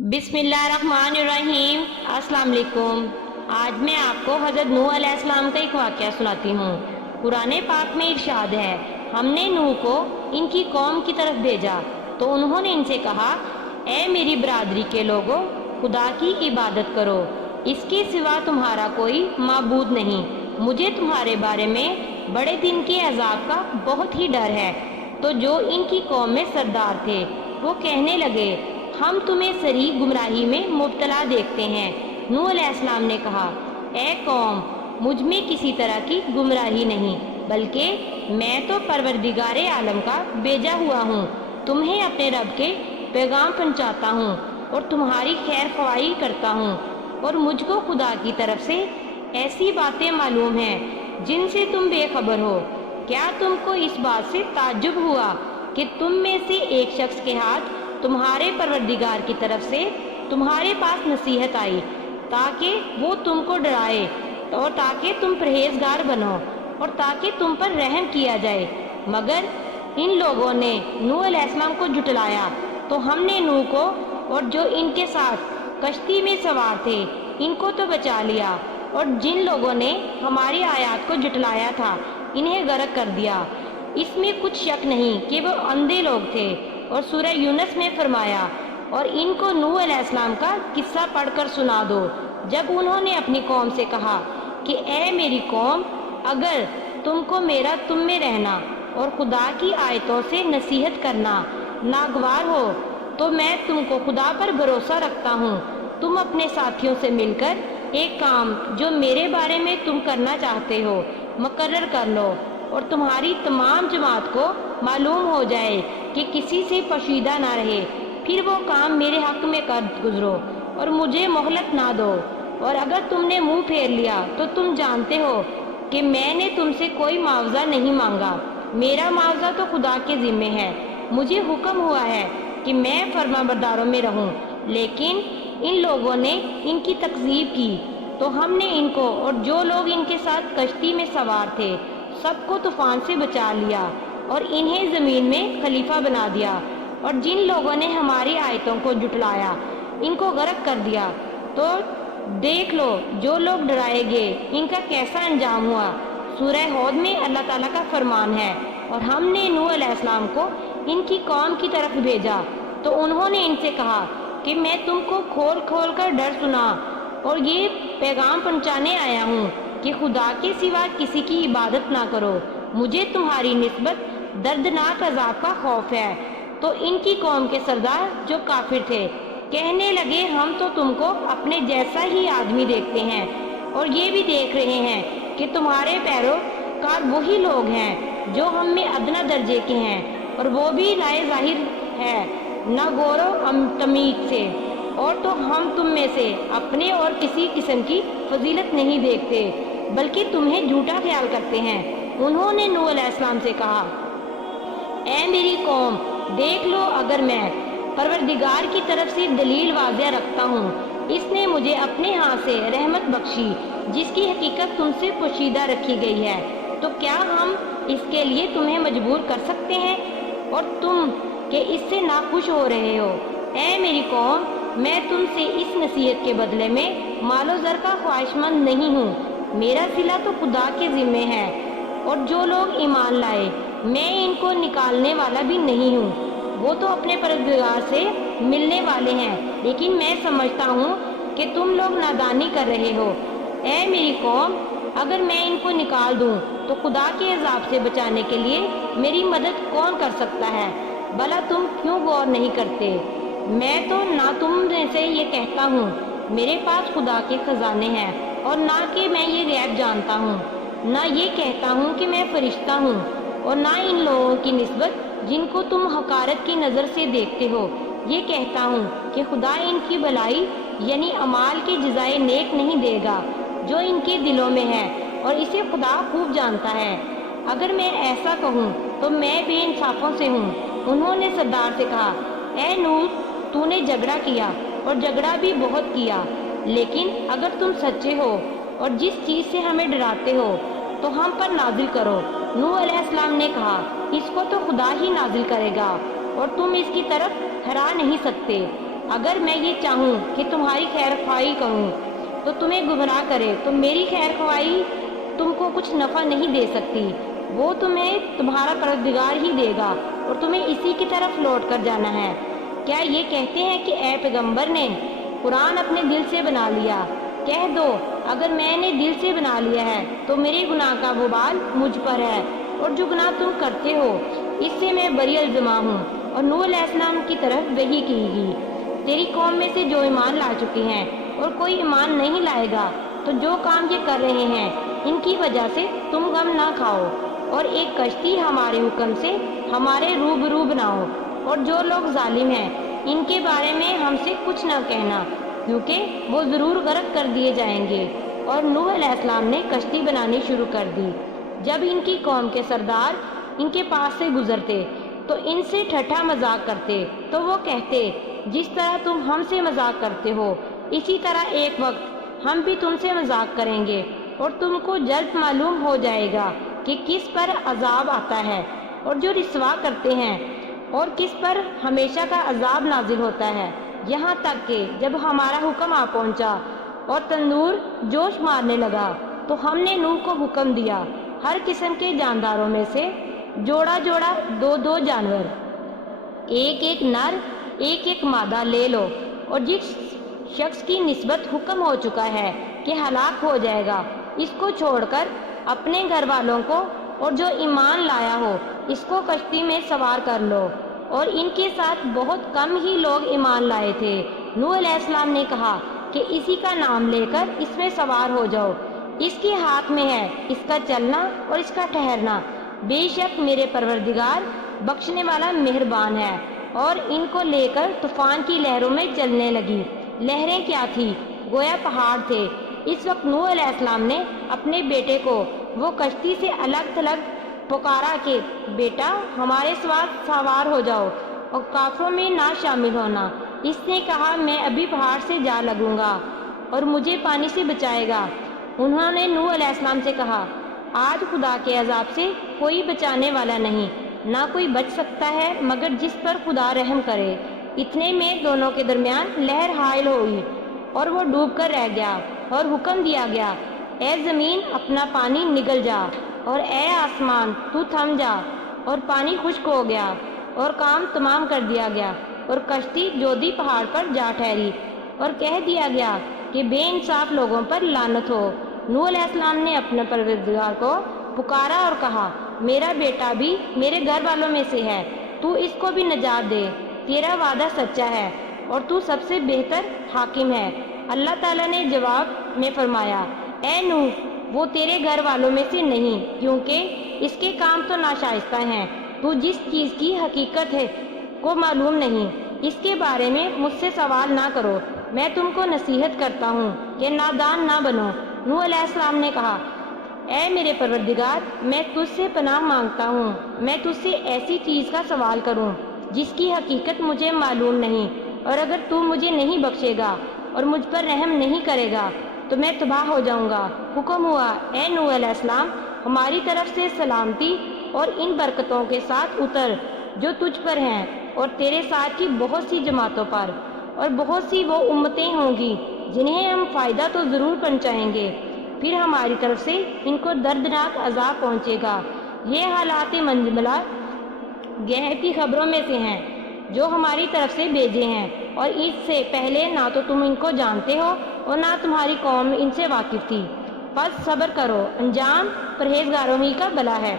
بسم اللہ الرحمن الرحیم۔ السلام علیکم۔ آج میں آپ کو حضرت نوح علیہ السلام کا ایک واقعہ سناتی ہوں۔ قرآن پاک میں ارشاد ہے، ہم نے نوح کو ان کی قوم کی طرف بھیجا تو انہوں نے ان سے کہا، اے میری برادری کے لوگوں، خدا کی عبادت کرو، اس کے سوا تمہارا کوئی معبود نہیں، مجھے تمہارے بارے میں بڑے دن کے عذاب کا بہت ہی ڈر ہے۔ تو جو ان کی قوم میں سردار تھے وہ کہنے لگے، ہم تمہیں صریح گمراہی میں مبتلا دیکھتے ہیں۔ نوح علیہ السلام نے کہا، اے قوم، مجھ میں کسی طرح کی گمراہی نہیں، بلکہ میں تو پروردگار عالم کا بھیجا ہوا ہوں، تمہیں اپنے رب کے پیغام پہنچاتا ہوں اور تمہاری خیر خواہی کرتا ہوں، اور مجھ کو خدا کی طرف سے ایسی باتیں معلوم ہیں جن سے تم بے خبر ہو۔ کیا تم کو اس بات سے تعجب ہوا کہ تم میں سے ایک شخص کے ہاتھ تمہارے پروردگار کی طرف سے تمہارے پاس نصیحت آئی تاکہ وہ تم کو ڈرائے اور تاکہ تم پرہیزگار بنو اور تاکہ تم پر رحم کیا جائے؟ مگر ان لوگوں نے نوح علیہ السلام کو جھٹلایا تو ہم نے نوح کو اور جو ان کے ساتھ کشتی میں سوار تھے ان کو تو بچا لیا، اور جن لوگوں نے ہماری آیات کو جھٹلایا تھا انہیں غرق کر دیا۔ اس میں کچھ شک نہیں کہ وہ اندھے لوگ تھے۔ اور سورہ یونس میں فرمایا، اور ان کو نوح علیہ السلام کا قصہ پڑھ کر سنا دو جب انہوں نے اپنی قوم سے کہا کہ اے میری قوم، اگر تم کو میرا تم میں رہنا اور خدا کی آیتوں سے نصیحت کرنا ناگوار ہو تو میں تم کو خدا پر بھروسہ رکھتا ہوں، تم اپنے ساتھیوں سے مل کر ایک کام جو میرے بارے میں تم کرنا چاہتے ہو مقرر کر لو، اور تمہاری تمام جماعت کو معلوم ہو جائے کہ کسی سے پوشیدہ نہ رہے، پھر وہ کام میرے حق میں کر گزرو اور مجھے مہلت نہ دو۔ اور اگر تم نے منہ پھیر لیا تو تم جانتے ہو کہ میں نے تم سے کوئی معاوضہ نہیں مانگا، میرا معاوضہ تو خدا کے ذمے ہے۔ مجھے حکم ہوا ہے کہ میں فرما برداروں میں رہوں، لیکن ان لوگوں نے ان کی تکذیب کی تو ہم نے ان کو اور جو لوگ ان کے ساتھ کشتی میں سوار تھے سب کو طوفان سے بچا لیا اور انہیں زمین میں خلیفہ بنا دیا، اور جن لوگوں نے ہماری آیتوں کو جھٹلایا ان کو غرق کر دیا۔ تو دیکھ لو جو لوگ ڈرائے گئے ان کا کیسا انجام ہوا۔ سورہ ہود میں اللہ تعالیٰ کا فرمان ہے، اور ہم نے نوح علیہ السلام کو ان کی قوم کی طرف بھیجا تو انہوں نے ان سے کہا کہ میں تم کو کھول کھول کر ڈر سنا اور یہ پیغام پہنچانے آیا ہوں کہ خدا کے سوا کسی کی عبادت نہ کرو، مجھے تمہاری نسبت دردناک عذاب کا خوف ہے۔ تو ان کی قوم کے سردار جو کافر تھے کہنے لگے، ہم تو تم کو اپنے جیسا ہی آدمی دیکھتے ہیں، اور یہ بھی دیکھ رہے ہیں کہ تمہارے پیروکار وہی لوگ ہیں جو ہم میں ادنا درجے کے ہیں، اور وہ بھی لائے ظاہر ہے نہ غور و تمیز سے، اور تو ہم تم میں سے اپنے اور کسی قسم کی فضیلت نہیں دیکھتے بلکہ تمہیں جھوٹا خیال کرتے ہیں۔ انہوں نے نوح علیہ السلام سے کہا، اے میری قوم، دیکھ لو اگر میں پروردگار کی طرف سے دلیل واضح رکھتا ہوں، اس نے مجھے اپنے ہاتھ سے رحمت بخشی جس کی حقیقت تم سے پوشیدہ رکھی گئی ہے، تو کیا ہم اس کے لیے تمہیں مجبور کر سکتے ہیں اور تم کہ اس سے ناخوش ہو رہے ہو؟ اے میری قوم، میں تم سے اس نصیحت کے بدلے میں مال و زر کا خواہش مند نہیں ہوں، میرا صلہ تو خدا کے ذمے ہے، اور جو لوگ ایمان لائے میں ان کو نکالنے والا بھی نہیں ہوں، وہ تو اپنے پروردگار سے ملنے والے ہیں، لیکن میں سمجھتا ہوں کہ تم لوگ نادانی کر رہے ہو۔ اے میری قوم، اگر میں ان کو نکال دوں تو خدا کے عذاب سے بچانے کے لیے میری مدد کون کر سکتا ہے؟ بھلا تم کیوں غور نہیں کرتے؟ میں تو نہ تم سے یہ کہتا ہوں میرے پاس خدا کے خزانے ہیں، اور نہ کہ میں یہ غیب جانتا ہوں، نہ یہ کہتا ہوں کہ میں فرشتہ ہوں، اور نہ ان لوگوں کی نسبت جن کو تم حقارت کی نظر سے دیکھتے ہو یہ کہتا ہوں کہ خدا ان کی بھلائی یعنی اعمال کے جزائے نیک نہیں دے گا جو ان کے دلوں میں ہے، اور اسے خدا خوب جانتا ہے۔ اگر میں ایسا کہوں تو میں بے انصافوں سے ہوں۔ انہوں نے سردار سے کہا، اے نوح، تو نے جھگڑا کیا اور جھگڑا بھی بہت کیا، لیکن اگر تم سچے ہو اور جس چیز سے ہمیں ڈراتے ہو تو ہم پر نازل کرو۔ نوح علیہ السلام نے کہا، اس کو تو خدا ہی نازل کرے گا اور تم اس کی طرف ہرا نہیں سکتے۔ اگر میں یہ چاہوں کہ تمہاری خیر خواہی کروں تو تمہیں گمراہ کرے تو میری خیر خواہی تم کو کچھ نفع نہیں دے سکتی، وہ تمہیں تمہارا پروردگار ہی دے گا اور تمہیں اسی کی طرف لوٹ کر جانا ہے۔ کیا یہ کہتے ہیں کہ اے پیغمبر نے قرآن اپنے دل سے بنا لیا؟ کہہ دو اگر میں نے دل سے بنا لیا ہے تو میرے گناہ کا وبال مجھ پر ہے، اور جو گناہ تم کرتے ہو اس سے میں بری الزما ہوں۔ اور نوح علیہ السلام کی طرف وحی کی گئی، تیری قوم میں سے جو ایمان لا چکے ہیں اور کوئی ایمان نہیں لائے گا تو جو کام یہ کر رہے ہیں ان کی وجہ سے تم غم نہ کھاؤ، اور ایک کشتی ہمارے حکم سے ہمارے روبرو بناؤ، اور جو لوگ ظالم ہیں ان کے بارے میں ہم سے کچھ نہ کہنا کیونکہ وہ ضرور غرق کر دیے جائیں گے۔ اور نوح علیہ السلام نے کشتی بنانی شروع کر دی۔ جب ان کی قوم کے سردار ان کے پاس سے گزرتے تو ان سے ٹھٹھا مذاق کرتے تو وہ کہتے، جس طرح تم ہم سے مذاق کرتے ہو اسی طرح ایک وقت ہم بھی تم سے مذاق کریں گے، اور تم کو جلد معلوم ہو جائے گا کہ کس پر عذاب آتا ہے اور جو رسوا کرتے ہیں، اور کس پر ہمیشہ کا عذاب نازل ہوتا ہے، یہاں تک کہ جب ہمارا حکم آ پہنچا اور تندور جوش مارنے لگا تو ہم نے نوح کو حکم دیا، ہر قسم کے جانداروں میں سے جوڑا جوڑا دو دو جانور، ایک ایک نر ایک ایک مادہ لے لو، اور جس شخص کی نسبت حکم ہو چکا ہے کہ ہلاک ہو جائے گا اس کو چھوڑ کر اپنے گھر والوں کو اور جو ایمان لایا ہو اس کو کشتی میں سوار کر لو۔ اور ان کے ساتھ بہت کم ہی لوگ ایمان لائے تھے۔ نوح علیہ السلام نے کہا کہ اسی کا نام لے کر اس میں سوار ہو جاؤ، اس کے ہاتھ میں ہے اس کا چلنا اور اس کا ٹھہرنا، بے شک میرے پروردگار بخشنے والا مہربان ہے۔ اور ان کو لے کر طوفان کی لہروں میں چلنے لگی۔ لہریں کیا تھی؟ گویا پہاڑ تھے۔ اس وقت نوح علیہ السلام نے اپنے بیٹے کو وہ کشتی سے الگ تھلگ پکارا کہ بیٹا ہمارے ساتھ سوار ہو جاؤ اور کافروں میں نہ شامل ہونا۔ اس نے کہا میں ابھی پہاڑ سے جا لگوں گا اور مجھے پانی سے بچائے گا۔ انہوں نے نوح علیہ السلام سے کہا آج خدا کے عذاب سے کوئی بچانے والا نہیں، نہ کوئی بچ سکتا ہے مگر جس پر خدا رحم کرے۔ اتنے میں دونوں کے درمیان لہر حائل ہوئی اور وہ ڈوب کر رہ گیا، اور حکم دیا گیا اے زمین اپنا پانی نگل جا، اور اے آسمان تو تھم جا، اور پانی خشک ہو گیا اور کام تمام کر دیا گیا، اور کشتی جودی پہاڑ پر جا ٹھہری، اور کہہ دیا گیا کہ بے انصاف لوگوں پر لعنت ہو۔ نوح علیہ السلام نے اپنے پروردگار کو پکارا اور کہا میرا بیٹا بھی میرے گھر والوں میں سے ہے، تو اس کو بھی نجات دے، تیرا وعدہ سچا ہے اور تو سب سے بہتر حاکم ہے۔ اللہ تعالیٰ نے جواب میں فرمایا اے نوح وہ تیرے گھر والوں میں سے نہیں، کیونکہ اس کے کام تو ناشائستہ ہیں، تو جس چیز کی حقیقت ہے کو معلوم نہیں، اس کے بارے میں مجھ سے سوال نہ کرو، میں تم کو نصیحت کرتا ہوں کہ نادان نہ بنو۔ نوح علیہ السلام نے کہا اے میرے پروردگار میں تجھ سے پناہ مانگتا ہوں، میں تجھ سے ایسی چیز کا سوال کروں جس کی حقیقت مجھے معلوم نہیں، اور اگر تو مجھے نہیں بخشے گا اور مجھ پر رحم نہیں کرے گا تو میں تباہ ہو جاؤں گا۔ حکم ہوا اے نوح علیہ السلام ہماری طرف سے سلامتی اور ان برکتوں کے ساتھ اتر جو تجھ پر ہیں اور تیرے ساتھ کی بہت سی جماعتوں پر، اور بہت سی وہ امتیں ہوں گی جنہیں ہم فائدہ تو ضرور پہنچائیں گے، پھر ہماری طرف سے ان کو دردناک عذاب پہنچے گا۔ یہ حالات منجملہ غیب کی خبروں میں سے ہیں جو ہماری طرف سے بھیجے ہیں، اور اس سے پہلے نہ تو تم ان کو جانتے ہو اور نہ تمہاری قوم ان سے واقف تھی، بس صبر کرو، انجام پرہیزگاروں ہی کا بھلا ہے۔